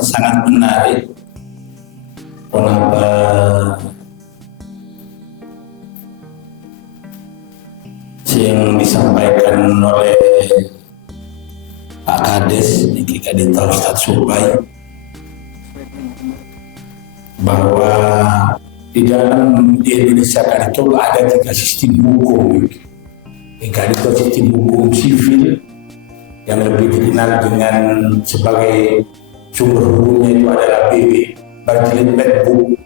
sangat menarik. Kenapa yang disampaikan oleh Pak Kades Niki Kadita Ustadz Subai, bahwa di Indonesia kan itu ada 3 sistem hukum. Yang itu sistem hukum sivil yang lebih dikenal dengan sebagai sumber hukumnya itu adalah BW, Berjilid Bedbook.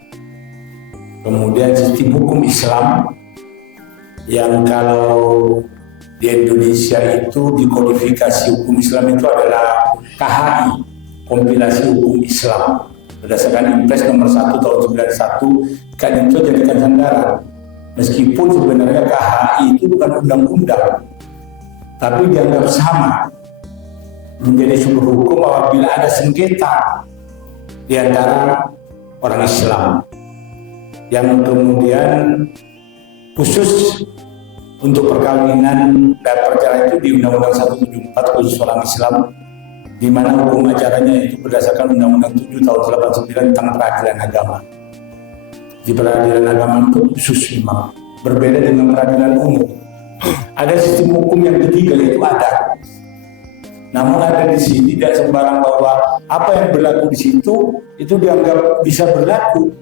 Kemudian sistem hukum Islam yang kalau di Indonesia itu dikodifikasi hukum Islam itu adalah KHI, kompilasi hukum Islam, berdasarkan Impres nomor 1 tahun 91, kan itu jadikan sandaran. Meskipun sebenarnya KHI itu bukan undang-undang, tapi dianggap sama menjadi sumber hukum apabila ada sengketa di antara orang Islam yang kemudian khusus untuk perkawinan dan perceraian itu di Undang-Undang 174 khusus orang Islam, di mana hukum acaranya itu berdasarkan Undang-Undang 7 tahun 89 tentang peradilan agama. Di peradilan agama itu khusus memang berbeda dengan peradilan umum. Ada sistem hukum yang ketiga, yaitu adat. Namun ada di sini tidak sembarang bahwa apa yang berlaku di situ itu dianggap bisa berlaku,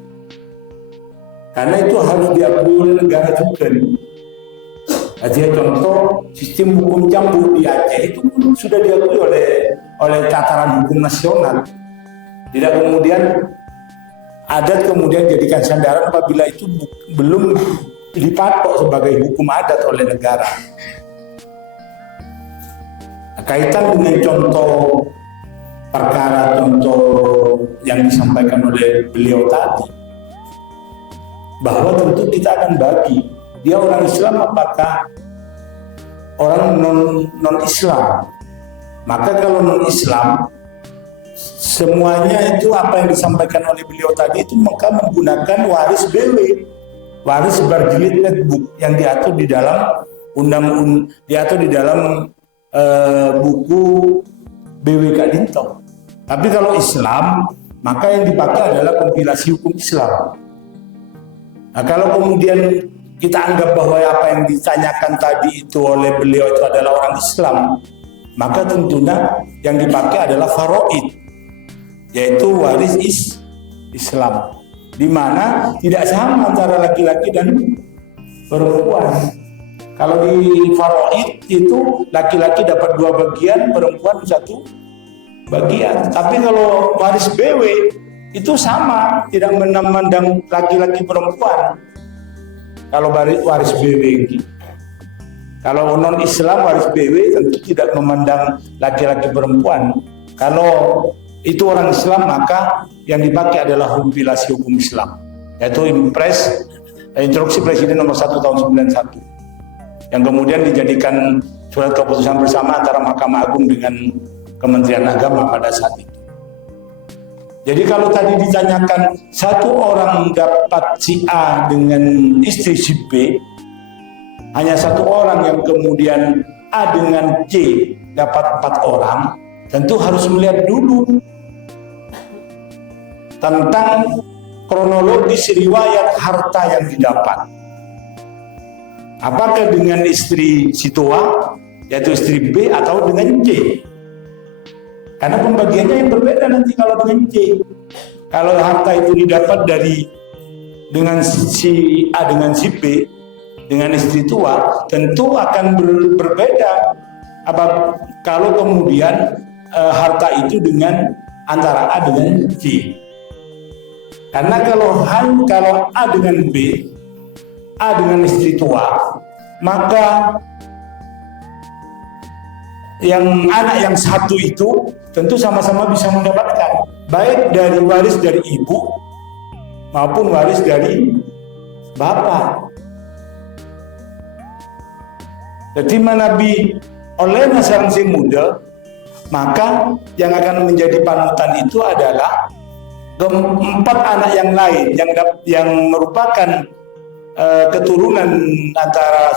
karena itu harus diakui oleh negara juga. Jadi contoh sistem hukum cambuk di Aceh itu sudah diakui oleh tataran hukum nasional. Tidak kemudian adat kemudian jadikan sandaran apabila itu belum dipatok sebagai hukum adat oleh negara. Kaitan dengan contoh perkara yang disampaikan oleh beliau tadi, bahwa tentu kita akan bagi dia orang Islam apakah orang non-Islam. Maka kalau non-Islam semuanya itu apa yang disampaikan oleh beliau tadi itu maka menggunakan waris BW, waris Berjilid Bedbook yang diatur di dalam buku BW Kadinto. Tapi kalau Islam maka yang dipakai adalah kompilasi hukum Islam. Nah, kalau kemudian kita anggap bahwa apa yang ditanyakan tadi itu oleh beliau itu adalah orang Islam, maka tentunya yang dipakai adalah faraid, yaitu waris Islam, di mana tidak sama antara laki-laki dan perempuan. Kalau di faraid itu laki-laki dapat 2 bagian, perempuan 1 bagian. Tapi kalau waris BW itu sama, tidak memandang laki-laki perempuan. Kalau waris BW ini, kalau non-Islam waris BW tentu tidak memandang laki-laki perempuan. Kalau itu orang Islam maka yang dipakai adalah kompilasi hukum Islam, yaitu Impres Instruksi Presiden nomor 1 tahun 91 yang kemudian dijadikan surat keputusan bersama antara Mahkamah Agung dengan Kementerian Agama pada saat itu. Jadi kalau tadi ditanyakan satu orang dapat si A dengan istri si B, hanya satu orang yang kemudian A dengan C dapat 4 orang, tentu harus melihat dulu tentang kronologis riwayat harta yang didapat. Apakah dengan istri si tua, yaitu istri B, atau dengan C? Karena pembagiannya yang berbeda nanti kalau dengan C. Kalau harta itu didapat dengan si A dengan si B dengan istri tua, tentu akan berbeda. Kalau kemudian harta itu dengan antara A dengan C. Karena kalau A dengan B, A dengan istri tua, maka yang anak yang satu itu tentu sama-sama bisa mendapatkan baik dari waris dari ibu maupun waris dari bapak. Jadi Nabi oleh masing muda, maka yang akan menjadi panutan itu adalah 4 anak yang lain yang merupakan keturunan antara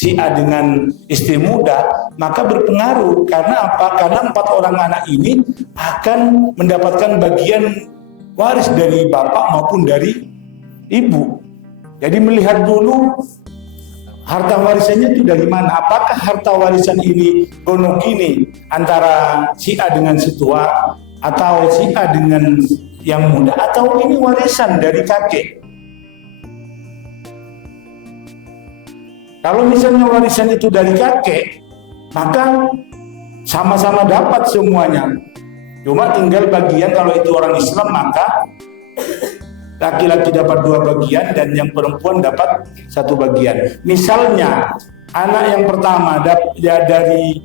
si A dengan istri muda, maka berpengaruh. Karena apa? Karena 4 orang anak ini akan mendapatkan bagian waris dari bapak maupun dari ibu. Jadi melihat dulu harta warisannya itu dari mana. Apakah harta warisan ini gonogini antara si A dengan si tua, atau si A dengan yang muda, atau ini warisan dari kakek. Kalau misalnya warisan itu dari kakek, maka sama-sama dapat semuanya. Cuma tinggal bagian, kalau itu orang Islam maka laki-laki dapat 2 bagian dan yang perempuan dapat 1 bagian. Misalnya anak yang pertama dari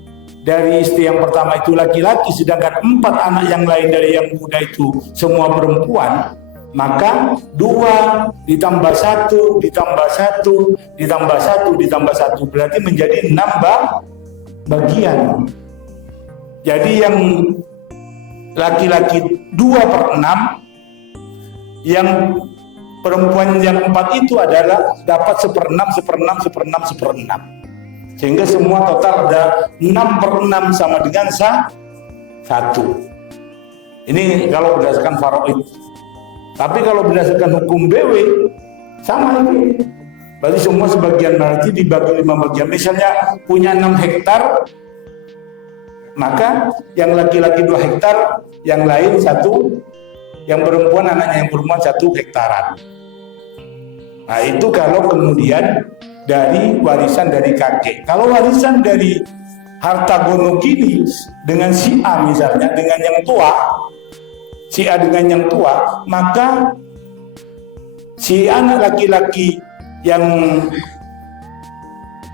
istri yang pertama itu laki-laki, sedangkan 4 anak yang lain dari yang muda itu semua perempuan, maka 2 ditambah 1 ditambah 1 ditambah 1 ditambah 1 berarti menjadi 6 bagian. Jadi yang laki-laki 2/6, yang perempuan yang 4 itu adalah dapat 1/6, 1/6, 1/6, 1/6. Sehingga semua total ada 6/6 sama dengan 1. Ini kalau berdasarkan faraid. Tapi kalau berdasarkan hukum BW sama ini. Berarti semua sebagian berarti dibagi 5 bagian. Misalnya punya 6 hektar, maka yang laki-laki 2 hektar, yang lain 1, yang perempuan, anaknya yang perempuan 1 hektaran. Nah itu kalau kemudian dari warisan dari kakek. Kalau warisan dari harta gonogini dengan si A misalnya, dengan yang tua, si A dengan yang tua, maka si anak laki-laki yang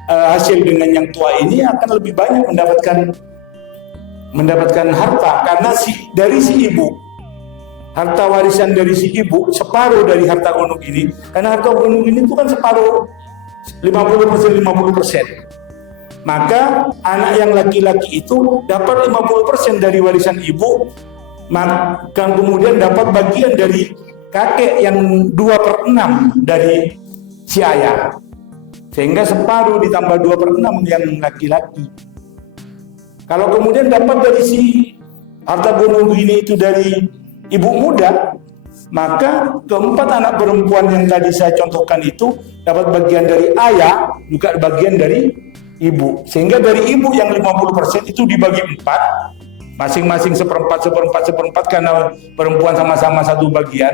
hasil dengan yang tua ini akan lebih banyak mendapatkan harta, karena dari si ibu, harta warisan dari si ibu separuh dari harta gonog ini, karena harta gonog ini itu kan separuh 50%. Maka anak yang laki-laki itu dapat 50% dari warisan ibu, maka kemudian dapat bagian dari kakek yang 2/6 dari si ayah, sehingga separuh ditambah 2/6 yang laki-laki. Kalau kemudian dapat dari si harta gonogini itu dari ibu muda, maka 4 anak perempuan yang tadi saya contohkan itu dapat bagian dari ayah, juga bagian dari ibu. Sehingga dari ibu yang 50% itu dibagi 4, masing-masing 1/4 karena perempuan sama-sama 1 bagian.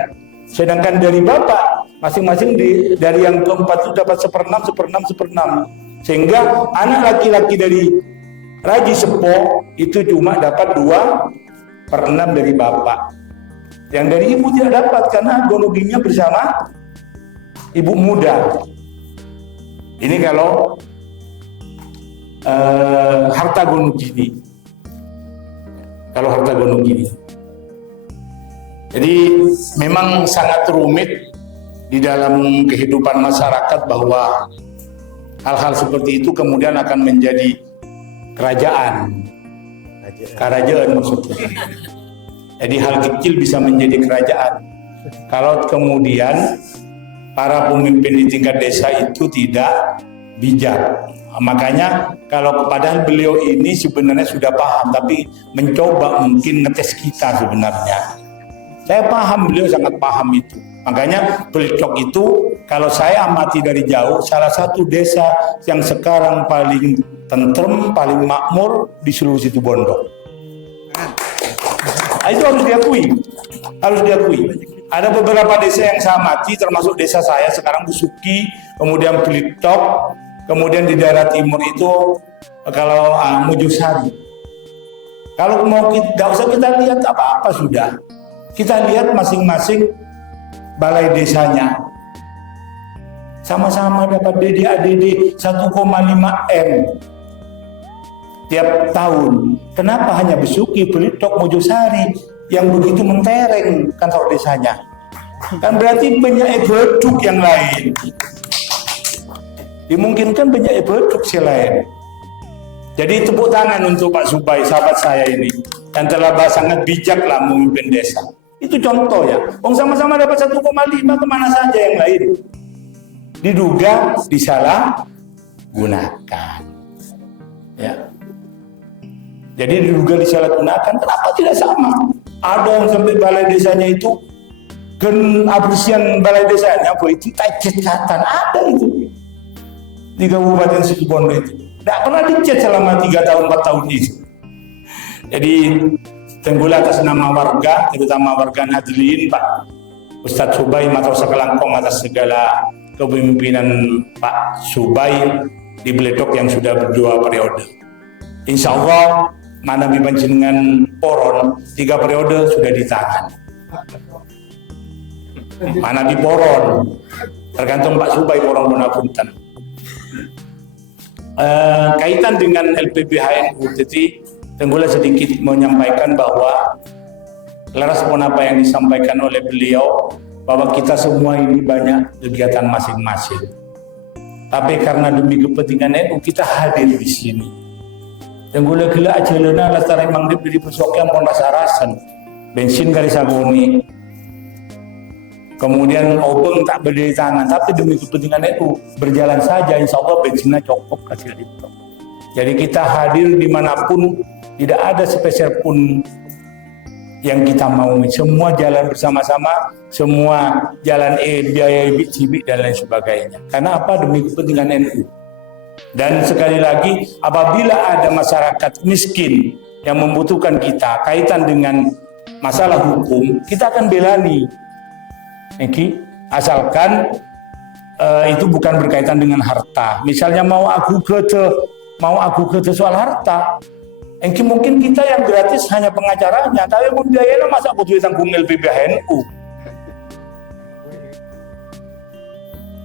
Sedangkan dari bapak masing-masing dari yang keempat itu dapat 1/6, 1/6, 1/6. Sehingga anak laki-laki dari Raji Sepo itu cuma dapat 2/6 dari bapak. Yang dari ibu tidak dapat karena gonoginya bersama ibu muda. Ini kalau harta gonogini. Kalau harta gonogini. Jadi memang sangat rumit di dalam kehidupan masyarakat bahwa hal-hal seperti itu kemudian akan menjadi kerajaan maksudnya. Jadi hal kecil bisa menjadi kerajaan kalau kemudian para pemimpin di tingkat desa itu tidak bijak. Makanya kalau padahal beliau ini sebenarnya sudah paham, tapi mencoba mungkin ngetes kita sebenarnya. Saya paham, beliau sangat paham itu. Makanya Pelicok itu kalau saya amati dari jauh, salah satu desa yang sekarang paling tentrem, paling makmur di seluruh Situbondo. Itu harus diakui. Ada beberapa desa yang saya amati, termasuk desa saya sekarang Busuki, kemudian Pelicok, kemudian di daerah timur itu kalau Mujosari. Kalau mau tidak usah kita lihat apa-apa sudah. Kita lihat masing-masing balai desanya. Sama-sama dapat DD-ADD 1,5 M tiap tahun. Kenapa hanya Besuki, Pelicok, Mojosari yang begitu mentereng kantor desanya? Kan berarti banyak beduk yang lain. Dimungkinkan banyak beduk selain. Jadi tepuk tangan untuk Pak Subai, sahabat saya ini, yang telah sangat bijak lah memimpin desa. Itu contoh ya. Sama-sama dapat 1,5, kemana saja yang lain? Diduga disalah gunakan. Ya. Jadi diduga disalahgunakan, kenapa tidak sama? Ada yang sampai balai desanya itu abrisian balai desanya apa itu cacatan, ada itu di Kabupaten Situbondo itu. Tidak pernah dicat selama 3 tahun 4 tahun itu. Jadi Tenggula atas nama warga, terutama warga Nadlin, Pak Ustadz Subai Matur Sakalangkong atas segala kepemimpinan Pak Subai di Bledok yang sudah berdua periode. Insya Allah manabi panjenengan poron 3 periode sudah di tangan. Manabi poron tergantung Pak Subai poron Bunapunten. Kaitan dengan LPBHNU, jadi Tenggula sedikit menyampaikan bahwa laras pun apa yang disampaikan oleh beliau, bahwa kita semua ini banyak kegiatan masing-masing. Tapi karena demi kepentingan NU kita hadir di sini. Tenggula gila aja lena lestari mangrib di pusoknya pon rasarasan, bensin kali sagoni. Kemudian obeng tak berdiri tangan, tapi demi kepentingan NU berjalan saja, insya Allah bensinnya cukup kasih itu. Jadi kita hadir dimanapun, tidak ada sepeser pun yang kita mau. Semua jalan bersama-sama, semua jalan biaya cibik dan lain sebagainya. Karena apa? Demi kepentingan NU. Dan sekali lagi, apabila ada masyarakat miskin yang membutuhkan kita kaitan dengan masalah hukum, kita akan belani. Asalkan itu bukan berkaitan dengan harta. Misalnya mau aku ke soal harta, mungkin kita yang gratis hanya pengacaranya, tapi membiayainya masa aku duit tanggung LPBHNU.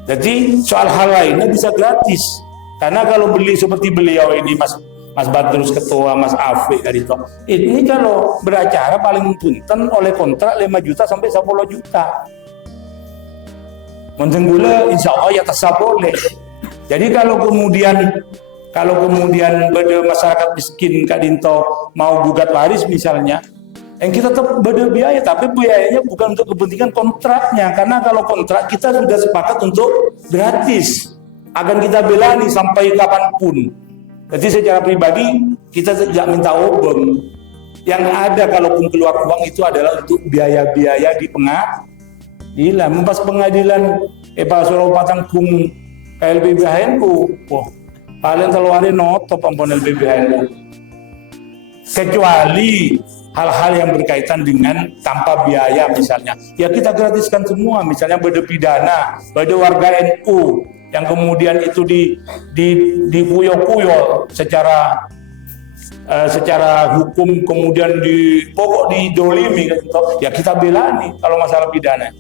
Jadi soal hal lainnya bisa gratis. Karena kalau beli seperti beliau ini, Mas Badrus Ketua, Mas Afiq dari itu, ini kalau beracara paling punten oleh kontrak 5 juta sampai 10 juta. Mentenggula insya Allah ya tasab boleh. Jadi kalau kemudian pada masyarakat miskin Kak Dinto mau gugat waris misalnya, yang kita tetap beda biaya, tapi biayanya bukan untuk kepentingan kontraknya, karena kalau kontrak kita sudah sepakat untuk gratis, akan kita belani sampai kapanpun. Jadi secara pribadi kita tidak minta obeng. Yang ada kalaupun keluar uang itu adalah untuk biaya-biaya di pengadilan. Pas pengadilan Pak Surau Patangkung KLPBHNU, wah paling keluarin notop ampun LPBHNU. Kecuali hal-hal yang berkaitan dengan tanpa biaya misalnya, ya kita gratiskan semua. Misalnya beda pidana, beda warga NU yang kemudian itu dipuyok-puyok secara hukum, kemudian didolimi, ya kita belani kalau masalah pidana.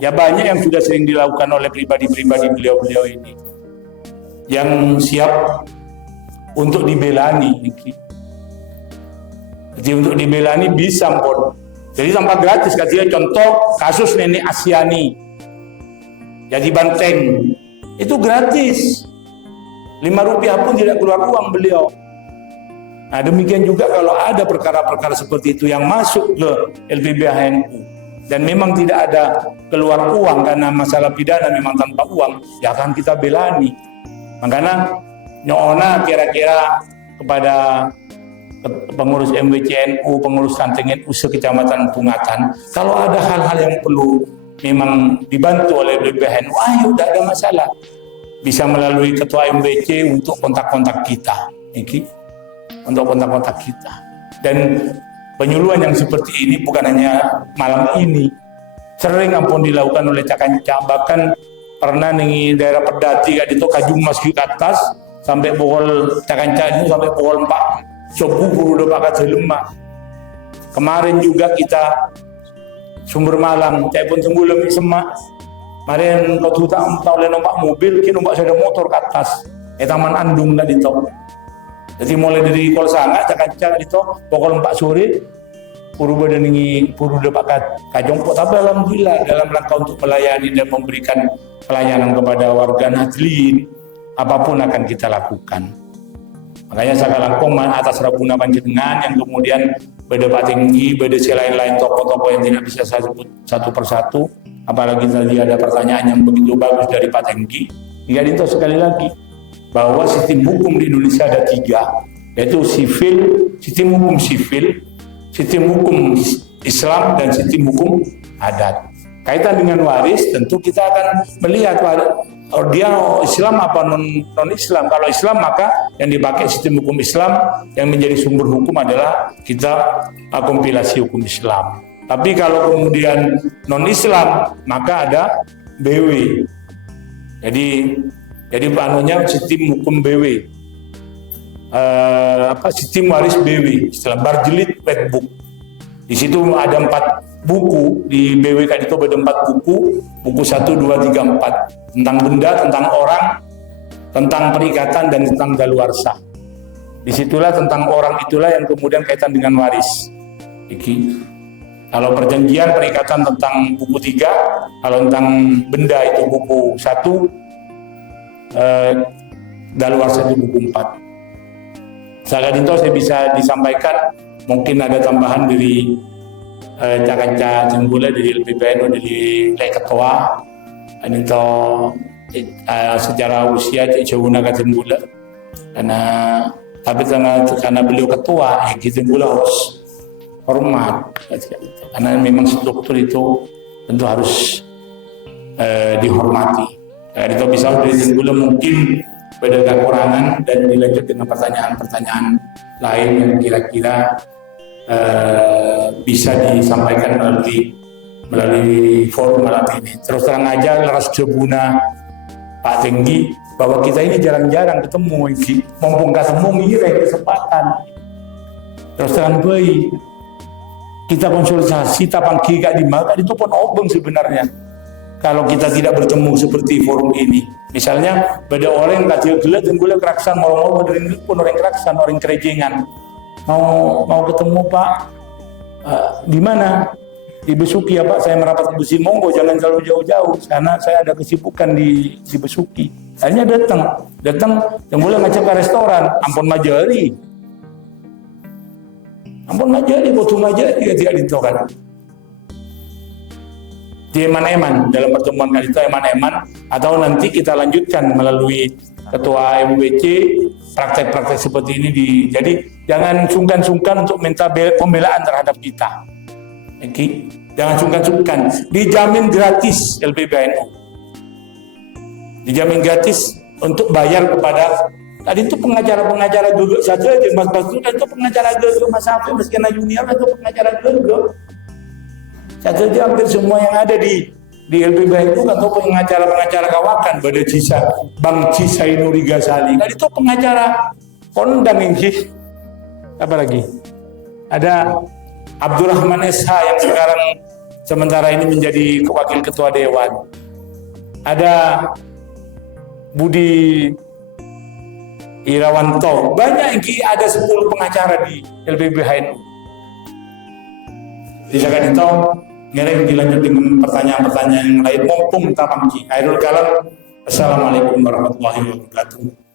Ya banyak yang sudah sering dilakukan oleh pribadi-pribadi beliau-beliau ini yang siap untuk dibelani. Jadi untuk dibelani bisa pun. Jadi tanpa gratis, katanya contoh kasus Nenek Asyani jadi Banteng itu gratis, 5 rupiah pun tidak keluar uang beliau. Nah demikian juga kalau ada perkara-perkara seperti itu yang masuk ke LPBHNU dan memang tidak ada keluar uang karena masalah pidana memang tanpa uang, ya akan kita belani. Makanya nyona kira-kira kepada pengurus MWCNU, pengurus Santeng NU sekecamatan Pungatan, kalau ada hal-hal yang perlu memang dibantu oleh BBHNU, ayo tidak ada masalah, bisa melalui ketua MWC untuk kontak-kontak kita, untuk kontak-kontak kita. Dan penyuluhan yang seperti ini bukan hanya malam ini, sering ampun dilakukan oleh Cakanca. Bahkan pernah di daerah Perdati itu Kajung masuk ke atas sampai pukul Cakanca ini sampai pukul 4 subuh udah pakai jelema. Kemarin juga kita Sumber Malang, cek pun tunggu lebih semak. Kemarin kau tak oleh numpak mobil, kini numpak sepeda motor ke atas. Taman Andung tadi toh. Jadi mulai dari Kolsanga, Cakanca itu pukul 4 sore, puru pakai Kajongpo. Tapi alhamdulillah dalam rangka untuk melayani dan memberikan pelayanan kepada warga Nadlin, apapun akan kita lakukan. Makanya Sakalangkong atas Rabuna Panjenengan yang kemudian beda Pak Tinggi, beda lain-lain tokoh-tokoh yang tidak bisa saya sebut satu persatu. Apalagi tadi ada pertanyaan yang begitu bagus dari Pak Tinggi. Hingga itu sekali lagi, bahwa sistem hukum di Indonesia ada 3, yaitu sistem hukum sivil, sistem hukum Islam, dan sistem hukum adat. Kaitan dengan waris, tentu kita akan melihat dia Islam apa non-Islam. Kalau Islam, maka yang dipakai sistem hukum Islam, yang menjadi sumber hukum adalah kitab kompilasi hukum Islam. Tapi kalau kemudian non-Islam, maka ada BW. Jadi panunya sistem hukum BW. Sistem waris BW, istilah Barjelit Red Book. Di situ ada 4 buku, di BWK itu ada 4 buku 1, 2, 3, 4 tentang benda, tentang orang, tentang perikatan, dan tentang daluarsa. Disitulah tentang orang itulah yang kemudian kaitan dengan waris. Kalau perjanjian perikatan tentang buku 3, kalau tentang benda itu buku 1, daluarsa itu buku 4. Sakadinto saya bisa disampaikan, mungkin ada tambahan dari Cakanca Jenggula dari LPBNU, dari ketua itu secara usia Jenggula Jenggula, karena beliau ketua, Jenggula harus hormat, karena memang struktur itu tentu harus dihormati. Itu bisa dari Jenggula mungkin beda kekurangan, dan dilanjut dengan pertanyaan-pertanyaan lain yang kira-kira bisa disampaikan melalui forum malam ini. Terus terang aja leras jebuna Pak Tenggi bahwa kita ini jarang-jarang ketemu, mumpung ketemu ngirek kesempatan. Terus terang bayi kita konsultasi tapang kika di maka itu pun obeng sebenarnya. Kalau kita tidak bertemu seperti forum ini, misalnya beda orang yang kacil gelat dan gula keraksan, mau dari pun orang keraksan, orang kerejengan, mau ketemu Pak, di mana? Di Besuki ya Pak, saya merapat ke Besi, monggo jangan terlalu jauh-jauh, karena saya ada kesibukan di Besuki. Akhirnya datang, yang boleh ngajak ke restoran, ampun majari, foto majari ya tidak ditokan. Di eman-eman, dalam pertemuan kali itu eman-eman, atau nanti kita lanjutkan melalui ketua MWC praktek-praktek seperti ini. Jadi jangan sungkan-sungkan untuk minta pembelaan terhadap kita. Jangan sungkan-sungkan, dijamin gratis LPBNU, dijamin gratis untuk bayar kepada tadi itu pengacara dulu saja, Mas Basru itu pengacara dulu, Mas Hafiz meskipun junior itu pengacara dulu. Saja hampir semua yang ada di LPBNU atau pengacara kawakan pada Bang Cisai Nuri Ghazali. Tadi itu pengacara kondang ini. Apa lagi? Ada Abdurrahman SH yang sekarang sementara ini menjadi wakil ketua dewan. Ada Budi Irawanto. Banyak yang ada 10 pengacara di LPBNU. Silakan itu ngerem dilanjut dengan pertanyaan-pertanyaan yang lain mumpung tapangki. Akhirul kalam. Assalamualaikum warahmatullahi wabarakatuh.